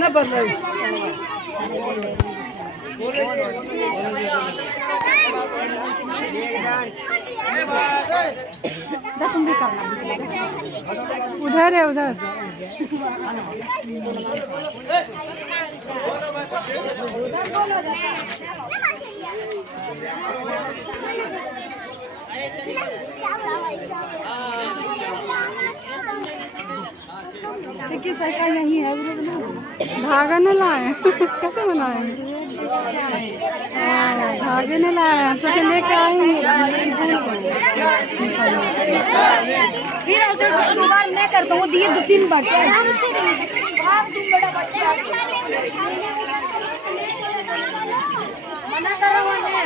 ना बदल उधर है उधर देखिए सरकार नहीं है धागा न लाए कैसे बनाए धागे न लाए हम सोचे लेके आएंगे फिर दोबारा नहीं करता वो दिए 2-3 बार मना करो बच्चा